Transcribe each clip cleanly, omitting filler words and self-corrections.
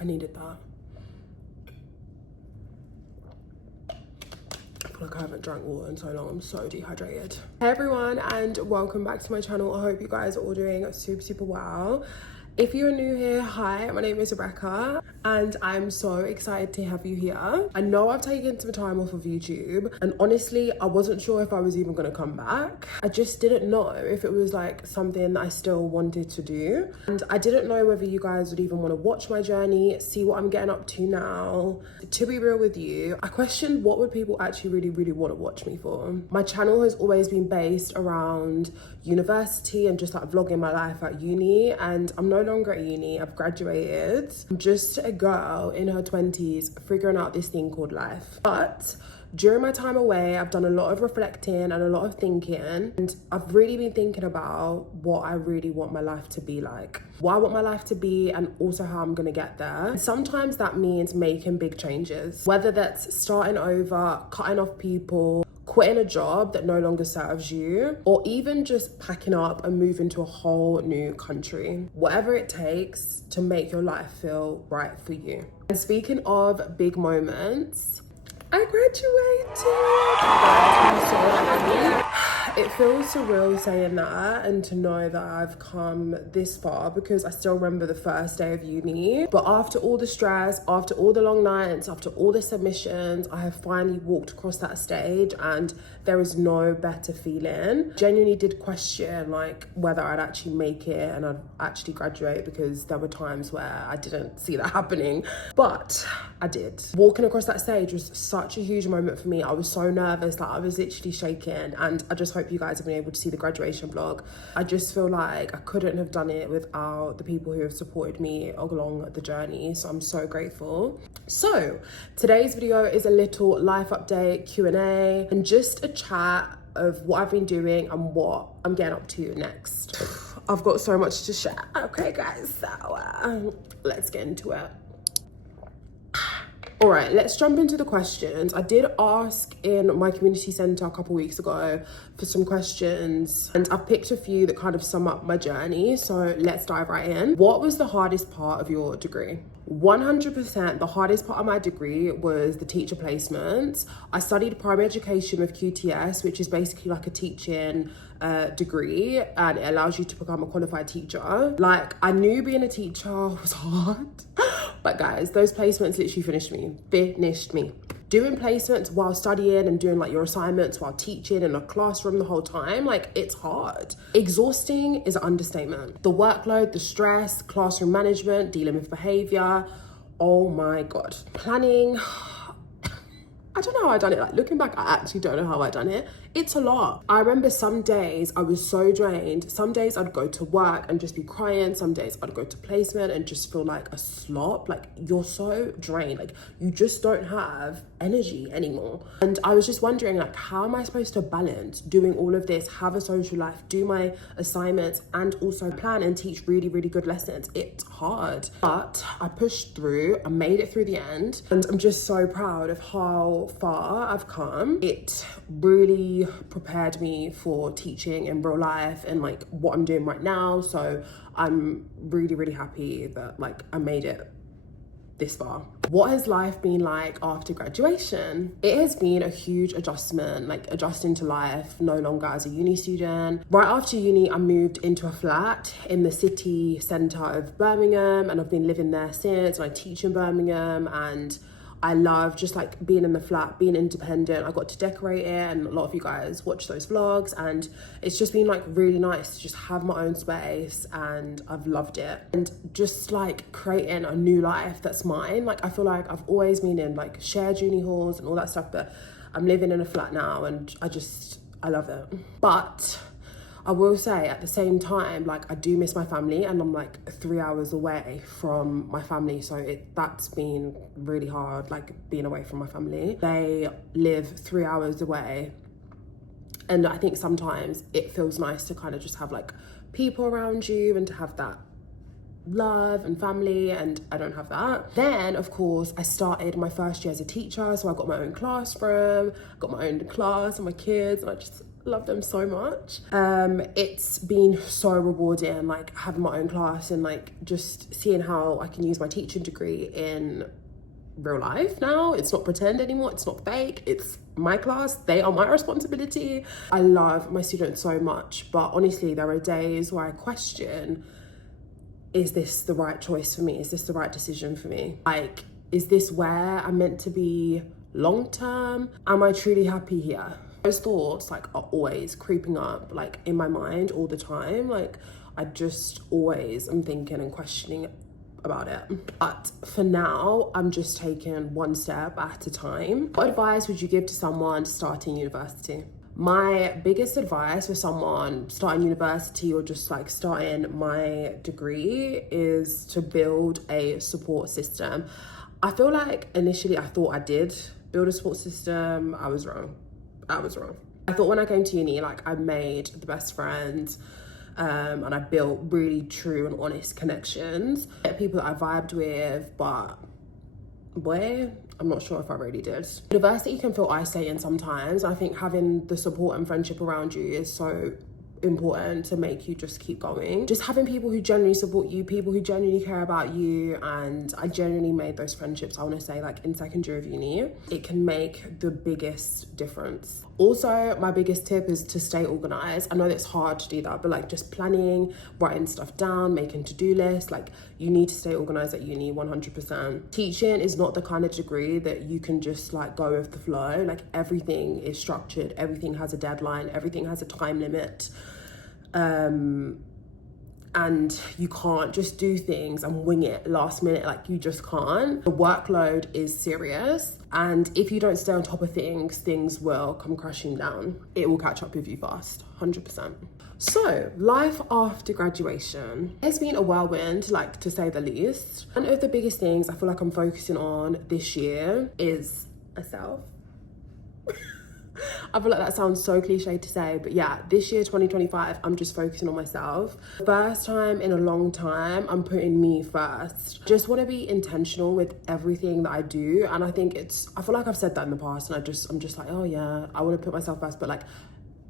I needed that. I feel like I haven't drank water in so long. I'm so dehydrated. Hey everyone, and welcome back to my channel. I hope you guys are all doing super well. If you're new here, hi, my name is Rebecca and I'm so excited to have you here. I know I've taken some time off of YouTube and honestly, I wasn't sure if I was even gonna come back. I just didn't know if it was like something I still wanted to do. And I didn't know whether you guys would even wanna watch my journey, see what I'm getting up to now. To be real with you, I questioned what would people actually really wanna watch me for. My channel has always been based around university and just like vlogging my life at uni, and I'm no longer at uni. I've graduated. I'm just a girl in her 20s figuring out this thing called life. But during my time away, I've done a lot of reflecting and a lot of thinking, and I've really been thinking about what I really want my life to be like, what I want my life to be, and also how I'm gonna get there. And sometimes that means making big changes, whether that's starting over, cutting off people, quitting a job that no longer serves you, or even just packing up and moving to a whole new country. Whatever it takes to make your life feel right for you. And speaking of big moments, I graduated. I'm so happy. It feels surreal saying that and to know that I've come this far, because I still remember the first day of uni. But after all the stress, after all the long nights, after all the submissions, I have finally walked across that stage and there is no better feeling. Genuinely did question like whether I'd actually make it and I'd actually graduate, because there were times where I didn't see that happening, but I did. Walking across that stage was such a huge moment for me. I was so nervous that I was literally shaking, and I just hope you guys have been able to see the graduation vlog. I just feel like I couldn't have done it without the people who have supported me along the journey, so I'm so grateful. So today's video is a little life update, Q&A, and just a chat of what I've been doing and what I'm getting up to next. I've got so much to share. Okay guys, so let's get into it. All right, let's jump into the questions. I did ask in my community centre a couple weeks ago for some questions, and I've picked a few that kind of sum up my journey. So let's dive right in. What was the hardest part of your degree? 100% the hardest part of my degree was the teacher placements. I studied primary education with QTS, which is basically like a teaching degree, and it allows you to become a qualified teacher. Like, I knew being a teacher was hard, but guys, those placements literally finished me. Doing placements while studying and doing like your assignments while teaching in a classroom the whole time, like, it's hard. Exhausting is an understatement. The workload, the stress, classroom management, dealing with behavior, oh my God. Planning, I don't know how I done it. Like, looking back, I actually don't know how I done it. It's a lot. I remember some days I was so drained. Some days I'd go to work and just be crying. Some days I'd go to placement and just feel like a slop. Like, you're so drained. Like, you just don't have energy anymore. And I was just wondering, like, how am I supposed to balance doing all of this, have a social life, do my assignments, and also plan and teach really good lessons? It's hard, but I pushed through. I made it through the end, and I'm just so proud of how far I've come. It really prepared me for teaching in real life and like what I'm doing right now. So I'm really happy that like I made it this far. What has life been like after graduation? It has been a huge adjustment, like adjusting to life no longer as a uni student. Right after uni, I moved into a flat in the city centre of Birmingham, and I've been living there since, and I teach in Birmingham, and I love just like being in the flat, being independent. I got to decorate it, and a lot of you guys watch those vlogs, and it's just been like really nice to just have my own space, and I've loved it. And just like creating a new life that's mine. Like, I feel like I've always been in like shared uni halls and all that stuff, but I'm living in a flat now and I love it. But I will say at the same time, like, I do miss my family, and I'm like 3 hours away from my family. So that's been really hard, like being away from my family. They live 3 hours away. And I think sometimes it feels nice to kind of just have like people around you and to have that love and family, and I don't have that. Then of course I started my first year as a teacher, so I got my own classroom, got my own class and my kids, and I just love them so much. It's been so rewarding, like having my own class and like just seeing how I can use my teaching degree in real life now. It's not pretend anymore, it's not fake, it's my class, they are my responsibility. I love my students so much, but honestly there are days where I question, is this the right choice for me? Is this the right decision for me? Like, is this where I'm meant to be long term? Am I truly happy here? Those thoughts like are always creeping up like in my mind all the time. Like I just always am thinking and questioning about it. But for now, I'm just taking one step at a time. What advice would you give to someone starting university? My biggest advice for someone starting university or just like starting my degree is to build a support system. I feel like initially I thought I did build a support system. I was wrong. I thought when I came to uni, like I made the best friends, and I built really true and honest connections. People that I vibed with, but boy, I'm not sure if I really did. University can feel isolating sometimes. I think having the support and friendship around you is so important to make you just keep going. Just having people who genuinely support you, people who genuinely care about you, and I genuinely made those friendships, I want to say, like in second year of uni. It can make the biggest difference. Also, my biggest tip is to stay organized. I know it's hard to do that, but like just planning, writing stuff down, making to-do lists, like you need to stay organized at uni 100%. Teaching is not the kind of degree that you can just like go with the flow. Like everything is structured, everything has a deadline, everything has a time limit. And you can't just do things and wing it last minute, like you just can't. The workload is serious, and if you don't stay on top of things, things will come crashing down. It will catch up with you fast, 100%. So, life after graduation. It's been a whirlwind, like to say the least. One of the biggest things I feel like I'm focusing on this year is myself. I feel like that sounds so cliche to say, but yeah, this year 2025 I'm just focusing on myself. First time in a long time I'm putting me first. Just want to be intentional with everything that I do, and I feel like I've said that in the past, and I'm just like, oh yeah, I want to put myself first, but like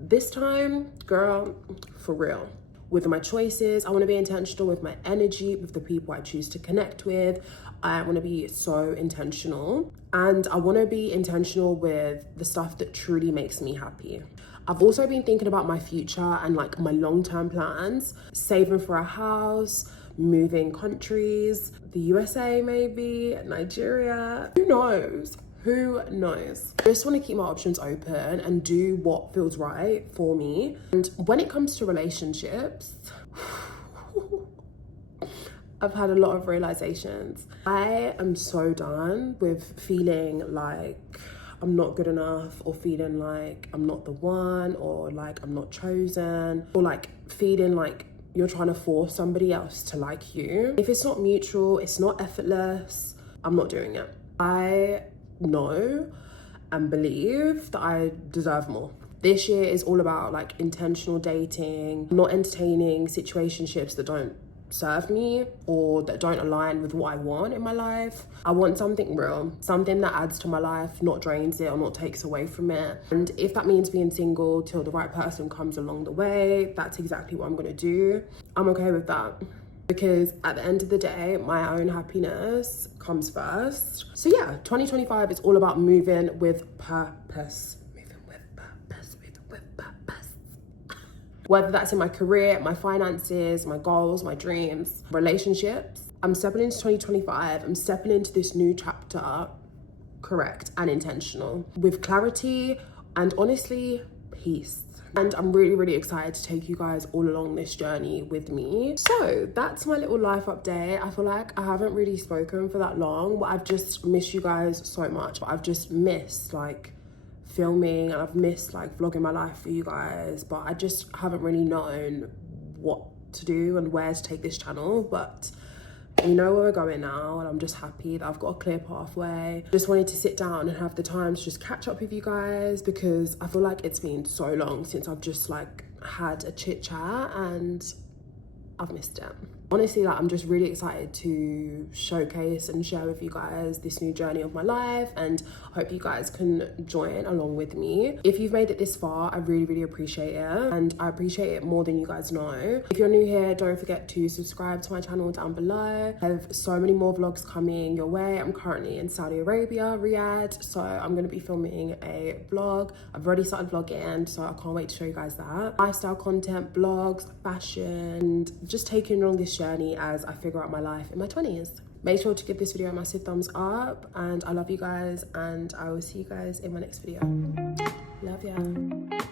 this time, girl, for real. With my choices, I want to be intentional with my energy, with the people I choose to connect with. I want to be so intentional, and I want to be intentional with the stuff that truly makes me happy. I've also been thinking about my future and like my long-term plans, saving for a house, moving countries, the USA maybe, Nigeria, who knows? Who knows? I just want to keep my options open and do what feels right for me. And when it comes to relationships, I've had a lot of realizations. I am so done with feeling like I'm not good enough, or feeling like I'm not the one, or like I'm not chosen, or like feeling like you're trying to force somebody else to like you. If it's not mutual, it's not effortless, I'm not doing it. I know and believe that I deserve more. This year is all about like intentional dating, not entertaining situationships that don't serve me or that don't align with what I want in my life. I want something real, something that adds to my life, not drains it or not takes away from it. And if that means being single till the right person comes along the way, that's exactly what I'm gonna do. I'm okay with that, because at the end of the day, my own happiness comes first. So yeah, 2025 is all about moving with purpose. Whether that's in my career, my finances, my goals, my dreams, relationships. I'm stepping into 2025. I'm stepping into this new chapter, correct and intentional, with clarity and honestly, peace. And I'm really, really excited to take you guys all along this journey with me. So that's my little life update. I feel like I haven't really spoken for that long, but I've just missed you guys so much. I've just missed like filming, and I've missed like vlogging my life for you guys, but I just haven't really known what to do and where to take this channel. But we know where we're going now, and I'm just happy that I've got a clear pathway. Just wanted to sit down and have the time to just catch up with you guys, because I feel like it's been so long since I've just like had a chit chat and I've missed it. Honestly, like, I'm just really excited to showcase and share with you guys this new journey of my life, and I hope you guys can join along with me. If you've made it this far, I really appreciate it, and I appreciate it more than you guys know. If you're new here, don't forget to subscribe to my channel down below. I have so many more vlogs coming your way. I'm currently in Saudi Arabia, Riyadh, so I'm going to be filming a vlog. I've already started vlogging, so I can't wait to show you guys that. Lifestyle content, vlogs, fashion, and just taking along this journey as I figure out my life in my 20s. Make sure to give this video a massive thumbs up, and I love you guys, and I will see you guys in my next video. Love ya.